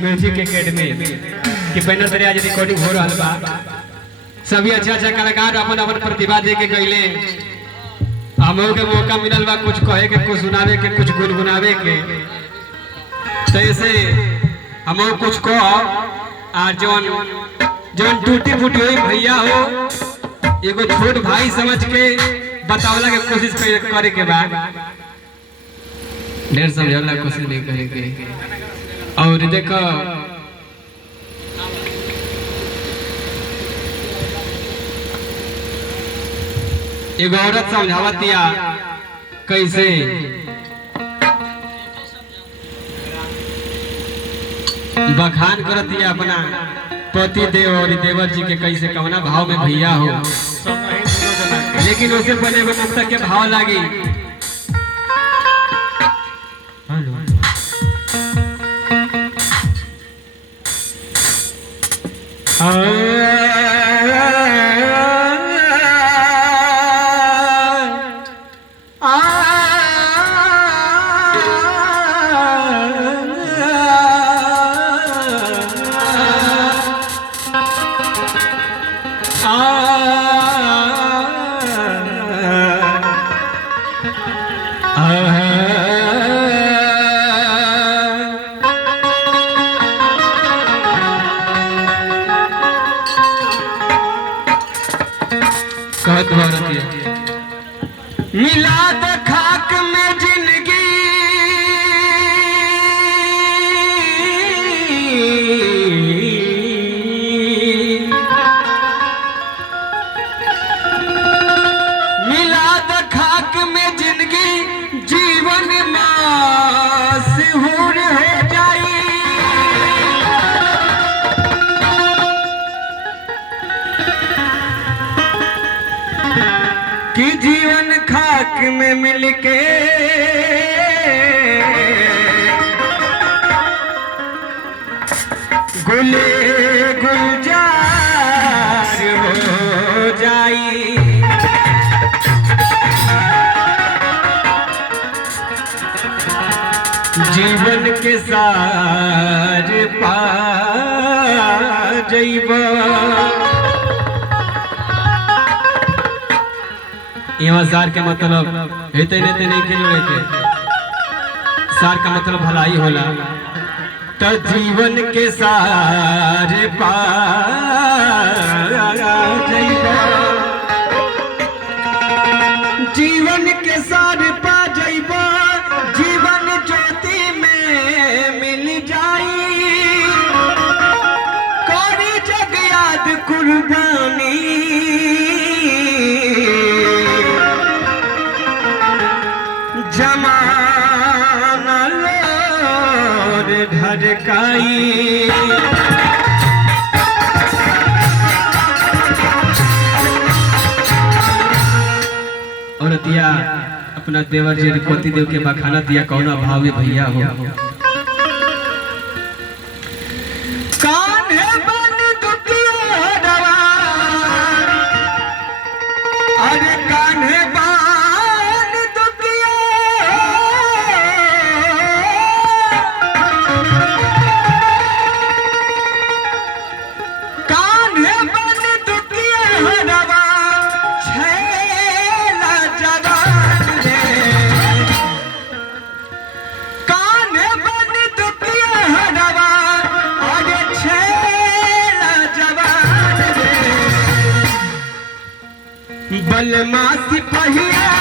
Music academy की banner तले आज रिकॉर्डिंग हो रहा बा। सभी अच्छा अच्छा कलाकार अपन अपन प्रतिभा दे के गईले। हमों के मौका मिलल बा कुछ कहे के, कुछ सुनावे के, कुछ गुनगुनावे के। तो ऐसे हमों कुछ कह और जौन जौन टूटी फूटी हुई भैया हो एगो छोट भाई समझ के बतावला के कोशिश करे के बाद ढेर समझावला कोशिश नहीं करे के। और देखो एगो औरत समझावतिया कैसे बखान करतिया अपना पति देव और देवर जी के कैसे कवना भाव में भैया हो। लेकिन उससे पहले वो मुक्ता के भाव लागी। मिला दे खाक में जिंदगी मिला दे खाक में जिंदगी जीवन मशहूर हो जाई। कि जीवन खाक में मिलके गुले गुलजार हो जाई। जीवन के सार पा जइबा। यहाँ सार के मतलब हेते नेते नहीं के जोड़े के। सार का मतलब भलाई होला। तो जीवन के सार पा जइबा। जीवन के सार पा जइबा। जीवन ज्योति में मिल जाई। कोरी जग याद कुर्बानी जमाना लोर ढरकाई। और दिया अपना देवर जी पति देव के बखाना दिया कौना भाव में भैया हो। कान्हे बन दुखिया रवा। अरे कान्हे बलमा सिपहिया